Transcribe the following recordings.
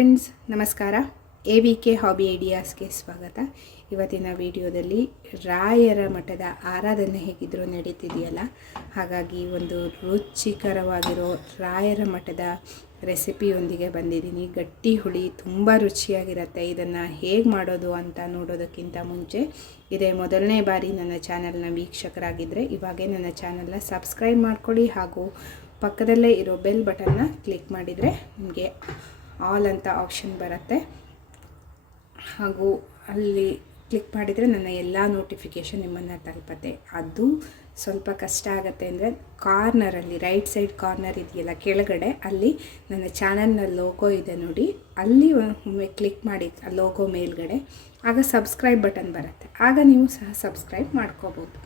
Friends ನಮಸ್ಕಾರ. A V K hobby ಐಡಿಯಾಸ್ಗೆ ಸ್ವಾಗತ. ಇವತ್ತಿನ ವಿಡಿಯೋದಲ್ಲಿ ರಾಯರ ಮಠದ ಆರಾಧನೆ ಹೇಗಿದ್ರೂ ನಡೀತಿದೆಯಲ್ಲ? ಹಾಗಾಗಿ ಒಂದು ರುಚಿಕರವಾಗಿರೋ ರಾಯರ ಮಠದ ರೆಸಿಪಿಯೊಂದಿಗೆ ಬಂದಿದ್ದೀನಿ. ಗಟ್ಟಿ ಹುಳಿ ತುಂಬ ರುಚಿಯಾಗಿರುತ್ತೆ. ಇದನ್ನು ಹೇಗೆ ಮಾಡೋದು ಅಂತ ನೋಡೋದಕ್ಕಿಂತ ಮುಂಚೆ ಇದೇ ಮೊದಲನೇ ಬಾರಿ ನನ್ನ ಚಾನಲ್ನ ವೀಕ್ಷಕರಾಗಿದ್ದರೆ ಇವಾಗೇ ನನ್ನ ಚಾನಲ್ನ ಸಬ್ಸ್ಕ್ರೈಬ್ ಮಾಡ್ಕೊಳ್ಳಿ ಹಾಗೂ ಪಕ್ಕದಲ್ಲೇ ಇರೋ ಬೆಲ್ ಬಟನ್ನ ಕ್ಲಿಕ್ ಮಾಡಿದರೆ ನಿಮಗೆ ಆಲ್ ಅಂತ ಆಪ್ಷನ್ ಬರುತ್ತೆ. ಹಾಗೂ ಅಲ್ಲಿ ಕ್ಲಿಕ್ ಮಾಡಿದರೆ ನನ್ನ ಎಲ್ಲ ನೋಟಿಫಿಕೇಷನ್ ನಿಮ್ಮನ್ನು ತಲುಪತ್ತೆ. ಅದು ಸ್ವಲ್ಪ ಕಷ್ಟ ಆಗುತ್ತೆ ಅಂದರೆ ಕಾರ್ನರಲ್ಲಿ ರೈಟ್ ಸೈಡ್ ಕಾರ್ನರ್ ಇದೆಯಲ್ಲ ಕೆಳಗಡೆ, ಅಲ್ಲಿ ನನ್ನ ಚಾನಲ್ನ ಲೋಗೋ ಇದೆ ನೋಡಿ. ಅಲ್ಲಿ ಒಮ್ಮೆ ಕ್ಲಿಕ್ ಮಾಡಿ, ಲೋಗೋ ಮೇಲ್ಗಡೆ, ಆಗ ಸಬ್ಸ್ಕ್ರೈಬ್ ಬಟನ್ ಬರುತ್ತೆ. ಆಗ ನೀವು ಸಹ ಸಬ್ಸ್ಕ್ರೈಬ್ ಮಾಡ್ಕೋಬೋದು.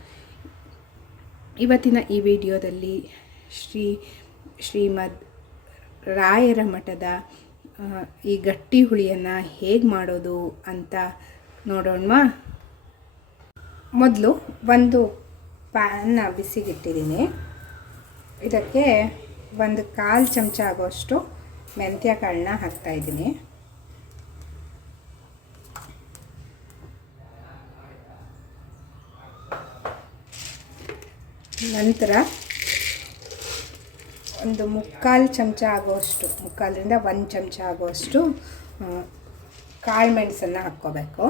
ಇವತ್ತಿನ ಈ ವಿಡಿಯೋದಲ್ಲಿ ಶ್ರೀ ಶ್ರೀಮದ್ ರಾಯರ ಮಠದ ಈ ಗಟ್ಟಿ ಹುಳಿಯನ್ನು ಹೇಗೆ ಮಾಡೋದು ಅಂತ ನೋಡೋಣವಾ? ಮೊದಲು ಒಂದು ಪ್ಯಾನ್ನ ಬಿಸಿಗಿಟ್ಟಿದ್ದೀನಿ. ಇದಕ್ಕೆ ಒಂದು ಕಾಲು ಚಮಚ ಆಗೋಷ್ಟು ಮೆಂತ್ಯ ಕಾಳನ್ನ ಹಾಕ್ತಾಯಿದ್ದೀನಿ ನಂತರ ಒಂದು ಮುಕ್ಕಾಲು ಚಮಚ ಆಗುವಷ್ಟು ಮುಕ್ಕಾಲರಿಂದ ಒಂದು ಚಮಚ ಆಗುವಷ್ಟು ಕಾಳು ಮೆಣಸನ್ನು ಹಾಕ್ಕೋಬೇಕು.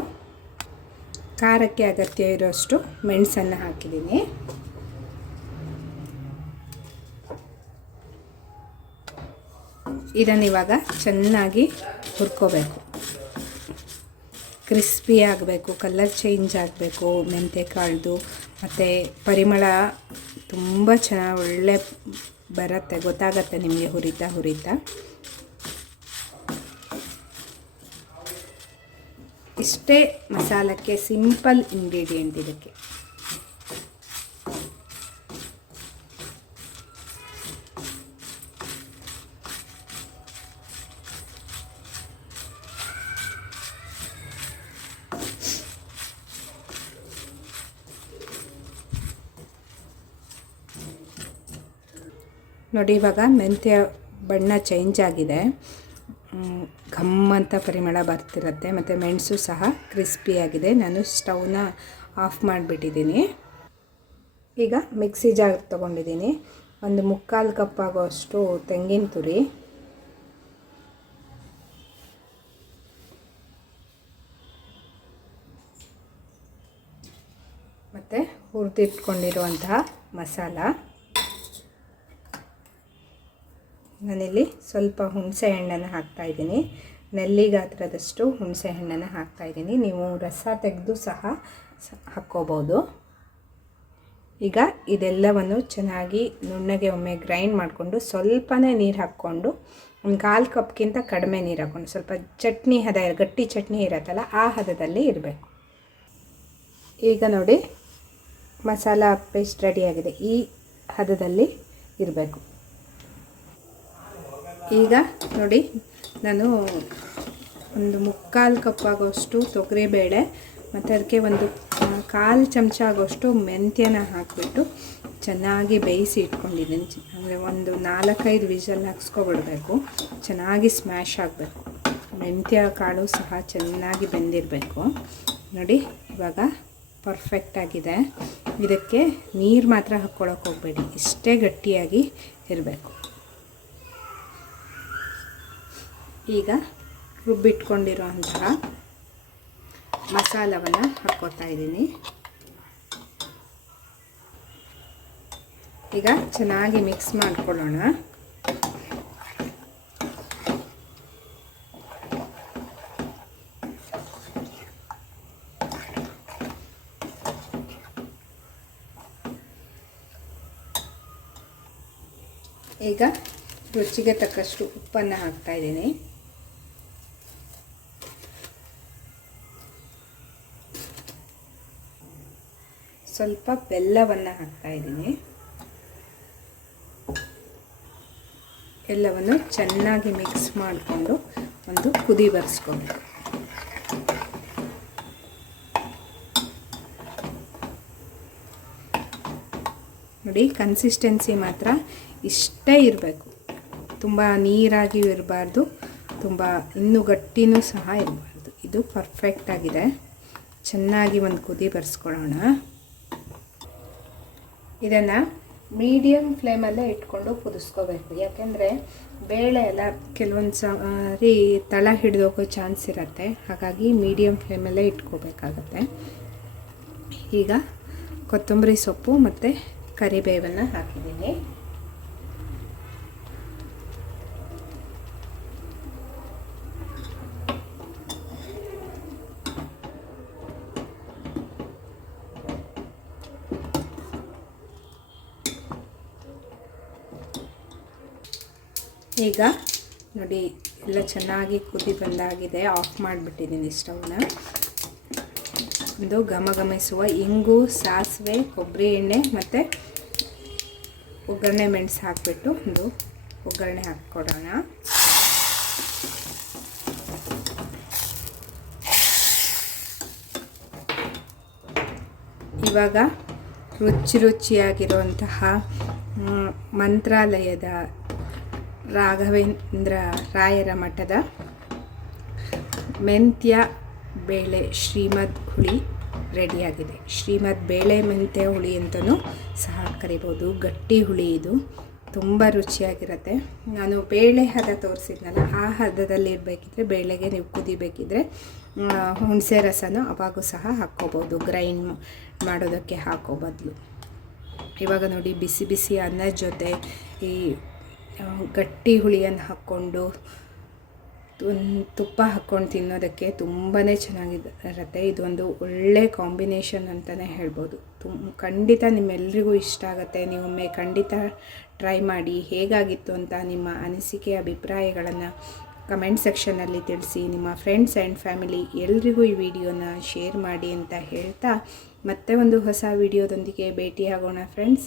ಖಾರಕ್ಕೆ ಅಗತ್ಯ ಇರೋಷ್ಟು ಮೆಣಸನ್ನು ಹಾಕಿದ್ದೀನಿ. ಇದನ್ನು ಇವಾಗ ಚೆನ್ನಾಗಿ ಹುರ್ಕೋಬೇಕು. ಕ್ರಿಸ್ಪಿ ಆಗಬೇಕು, ಕಲರ್ ಚೇಂಜ್ ಆಗಬೇಕು, ಮೆಂತ್ಯ ಕಾಳ್ದು, ಮತ್ತು ಪರಿಮಳ ತುಂಬ ಚೆನ್ನಾಗಿ ಒಳ್ಳೆ ಬರುತ್ತೆ ಗೊತ್ತಾಗತ್ತೆ ನಿಮಗೆ ಹುರಿತಾ ಹುರಿತಾ. ಇಷ್ಟೇ ಮಸಾಲಕ್ಕೆ ಸಿಂಪಲ್ ಇಂಗ್ರೀಡಿಯೆಂಟ್ ಇದಕ್ಕೆ. ನೋಡಿ, ಇವಾಗ ಮೆಂತ್ಯ ಬಣ್ಣ ಚೇಂಜ್ ಆಗಿದೆ. ಘಮ್ ಅಂತ ಪರಿಮಳ ಬರ್ತಿರುತ್ತೆ, ಮತ್ತು ಮೆಣಸು ಸಹ ಕ್ರಿಸ್ಪಿಯಾಗಿದೆ ನಾನು ಸ್ಟವ್ನ ಆಫ್ ಮಾಡಿಬಿಟ್ಟಿದ್ದೀನಿ. ಈಗ ಮಿಕ್ಸಿ ಜಾರ್ ತೊಗೊಂಡಿದ್ದೀನಿ. ಒಂದು ಮುಕ್ಕಾಲು ಕಪ್ ಆಗೋಷ್ಟು ತೆಂಗಿನ ತುರಿ. ಮತ್ತು ಹುರಿದಿಟ್ಕೊಂಡಿರುವಂತಹ ಮಸಾಲ. ನಾನಿಲ್ಲಿ ಸ್ವಲ್ಪ ಹುಣಸೆ ಹಣ್ಣನ್ನು ಹಾಕ್ತಾಯಿದ್ದೀನಿ ನೆಲ್ಲಿ ಗಾತ್ರದಷ್ಟು ಹುಣಸೆ ಹಣ್ಣನ್ನು ಹಾಕ್ತಾಯಿದ್ದೀನಿ ನೀವು ರಸ ತೆಗೆದು ಸಹ ಹಾಕ್ಕೋಬೋದು. ಈಗ ಇದೆಲ್ಲವನ್ನು ಚೆನ್ನಾಗಿ ನುಣ್ಣಗೆ ಒಮ್ಮೆ ಗ್ರೈಂಡ್ ಮಾಡಿಕೊಂಡು ಸ್ವಲ್ಪನೇ ನೀರು ಹಾಕ್ಕೊಂಡು ಒಂದು ಕಾಲು ಕಪ್ಗಿಂತ ಕಡಿಮೆ ನೀರು ಹಾಕ್ಕೊಂಡು ಸ್ವಲ್ಪ ಚಟ್ನಿ ಹದ, ಗಟ್ಟಿ ಚಟ್ನಿ ಇರತ್ತಲ್ಲ ಆ ಹದದಲ್ಲಿ ಇರಬೇಕು. ಈಗ ನೋಡಿ ಮಸಾಲ ಪೇಸ್ಟ್ ರೆಡಿಯಾಗಿದೆ ಈ ಹದದಲ್ಲಿ ಇರಬೇಕು. ಈಗ ನೋಡಿ, ನಾನು ಒಂದು ಮುಕ್ಕಾಲು ಕಪ್ ಆಗೋಷ್ಟು ತೊಗರಿಬೇಳೆ, ಮತ್ತು ಅದಕ್ಕೆ ಒಂದು ಕಾಲು ಚಮಚ ಆಗೋಷ್ಟು ಮೆಂತ್ಯನ ಹಾಕಿಬಿಟ್ಟು ಚೆನ್ನಾಗಿ ಬೇಯಿಸಿ ಇಟ್ಕೊಂಡಿದ್ದೀನಿ. ಅಂದರೆ ಒಂದು ನಾಲ್ಕೈದು ವಿಷಲ್ ಹಾಕ್ಸ್ಕೊಬಿಡ್ಬೇಕು. ಚೆನ್ನಾಗಿ ಸ್ಮ್ಯಾಶ್ ಆಗಬೇಕು. ಮೆಂತ್ಯ ಕಾಳು ಸಹ ಚೆನ್ನಾಗಿ ಬೆಂದಿರಬೇಕು. ನೋಡಿ, ಇವಾಗ ಪರ್ಫೆಕ್ಟಾಗಿದೆ ಇದಕ್ಕೆ ನೀರು ಮಾತ್ರ ಹಾಕ್ಕೊಳಕ್ಕೆ ಹೋಗಬೇಡಿ. ಇಷ್ಟೇ ಗಟ್ಟಿಯಾಗಿ ಇರಬೇಕು. ಈಗ ರುಬ್ಬಿಟ್ಕೊಂಡಿರೋಂಥ ಮಸಾಲವನ್ನು ಹಾಕ್ಕೋತಾ ಇದ್ದೀನಿ. ಈಗ ಚೆನ್ನಾಗಿ ಮಿಕ್ಸ್ ಮಾಡ್ಕೊಳ್ಳೋಣ. ಈಗ ರುಚಿಗೆ ತಕ್ಕಷ್ಟು ಉಪ್ಪನ್ನು ಹಾಕ್ತಾ ಇದ್ದೀನಿ. ಸ್ವಲ್ಪ ಬೆಲ್ಲವನ್ನು ಹಾಕ್ತಾ ಇದ್ದೀನಿ. ಎಲ್ಲವನ್ನು ಚೆನ್ನಾಗಿ ಮಿಕ್ಸ್ ಮಾಡಿಕೊಂಡು ಒಂದು ಕುದಿ ಬರೆಸ್ಕೊಬೇಕು. ನೋಡಿ ಕನ್ಸಿಸ್ಟೆನ್ಸಿ ಮಾತ್ರ ಇಷ್ಟೇ ಇರಬೇಕು. ತುಂಬ ನೀರಾಗಿಯೂ ಇರಬಾರ್ದು, ತುಂಬ ಇನ್ನೂ ಗಟ್ಟಿನೂ ಸಹ ಇರಬಾರ್ದು. ಇದು ಪರ್ಫೆಕ್ಟಾಗಿದೆ ಚೆನ್ನಾಗಿ ಒಂದು ಕುದಿ ಬರ್ಸ್ಕೊಳ್ಳೋಣ. ಇದನ್ನು ಮೀಡಿಯಮ್ ಫ್ಲೇಮಲ್ಲೇ ಇಟ್ಕೊಂಡು ಕುದಿಸ್ಕೋಬೇಕು. ಯಾಕೆಂದರೆ ಬೇಳೆ ಎಲ್ಲ ಕೆಲವೊಂದು ಸಾರಿ ತಳ ಹಿಡಿದೋಗೋ ಚಾನ್ಸ್ ಇರುತ್ತೆ. ಹಾಗಾಗಿ ಮೀಡಿಯಮ್ ಫ್ಲೇಮಲ್ಲೇ ಇಟ್ಕೋಬೇಕಾಗತ್ತೆ. ಈಗ ಕೊತ್ತಂಬರಿ ಸೊಪ್ಪು ಮತ್ತು ಕರಿಬೇವನ್ನು ಹಾಕಿದ್ದೀನಿ. ಈಗ ನೋಡಿ, ಎಲ್ಲ ಚೆನ್ನಾಗಿ ಕುದಿ ಬಂದಾಗಿದೆ. ಆಫ್ ಮಾಡಿಬಿಟ್ಟಿದ್ದೀನಿ ಸ್ಟವ್ನ. ಒಂದು ಘಮ ಘಮಿಸುವ ಇಂಗು, ಸಾಸಿವೆ, ಕೊಬ್ಬರಿ ಎಣ್ಣೆ ಮತ್ತು ಒಗ್ಗರಣೆ ಮೆಣಸು ಹಾಕಿಬಿಟ್ಟು ಒಂದು ಒಗ್ಗರಣೆ ಹಾಕ್ಕೊಡೋಣ. ಇವಾಗ ರುಚಿ ರುಚಿಯಾಗಿರುವಂತಹ ಮಂತ್ರಾಲಯದ ರಾಘವೇಂದ್ರ ರಾಯರ ಮಠದ ಮೆಂತ್ಯ ಬೇಳೆ ಶ್ರೀಮದ್ ಹುಳಿ ರೆಡಿಯಾಗಿದೆ. ಶ್ರೀಮದ್ ಬೇಳೆ ಮೆಂತ್ಯ ಹುಳಿ ಅಂತಲೂ ಸಹ ಕರಿಬೋದು. ಗಟ್ಟಿ ಹುಳಿ ಇದು. ತುಂಬ ರುಚಿಯಾಗಿರುತ್ತೆ. ನಾನು ಬೇಳೆ ಹದ ತೋರಿಸಿದ್ನಲ್ಲ, ಆ ಹದದಲ್ಲಿ ಇರಬೇಕಿದ್ರೆ ಬೇಳೆಗೆ ನೀವು ಕುದಿಬೇಕಿದ್ರೆ ಹುಣಸೆ ರಸನ ಅವಾಗೂ ಸಹ ಹಾಕ್ಕೋಬೋದು. ಗ್ರೈಂಡ್ ಮಾಡೋದಕ್ಕೆ ಹಾಕೋ ಬದಲು. ಇವಾಗ ನೋಡಿ, ಬಿಸಿ ಬಿಸಿ ಅನ್ನದ ಜೊತೆ ಈ ಗಟ್ಟಿ ಹುಳಿಯನ್ನು ಹಾಕ್ಕೊಂಡು ತುಪ್ಪ ಹಾಕ್ಕೊಂಡು ತಿನ್ನೋದಕ್ಕೆ ತುಂಬಾ ಚೆನ್ನಾಗಿದೆ ಇರುತ್ತೆ ಇದೊಂದು ಒಳ್ಳೆ ಕಾಂಬಿನೇಷನ್ ಅಂತಲೇ ಹೇಳ್ಬೋದು. ತುಂ, ಖಂಡಿತ ನಿಮ್ಮೆಲ್ರಿಗೂ ಇಷ್ಟ ಆಗುತ್ತೆ. ನೀವೊಮ್ಮೆ ಖಂಡಿತ ಟ್ರೈ ಮಾಡಿ ಹೇಗಾಗಿತ್ತು ಅಂತ ನಿಮ್ಮ ಅನಿಸಿಕೆ, ಅಭಿಪ್ರಾಯಗಳನ್ನು ಕಮೆಂಟ್ ಸೆಕ್ಷನಲ್ಲಿ ತಿಳಿಸಿ. ನಿಮ್ಮ ಫ್ರೆಂಡ್ಸ್ ಆ್ಯಂಡ್ ಫ್ಯಾಮಿಲಿ ಎಲ್ರಿಗೂ ಈ ವಿಡಿಯೋನ ಶೇರ್ ಮಾಡಿ ಅಂತ ಹೇಳ್ತಾ ಮತ್ತೆ ಒಂದು ಹೊಸ ವಿಡಿಯೋದೊಂದಿಗೆ ಭೇಟಿಯಾಗೋಣ friends.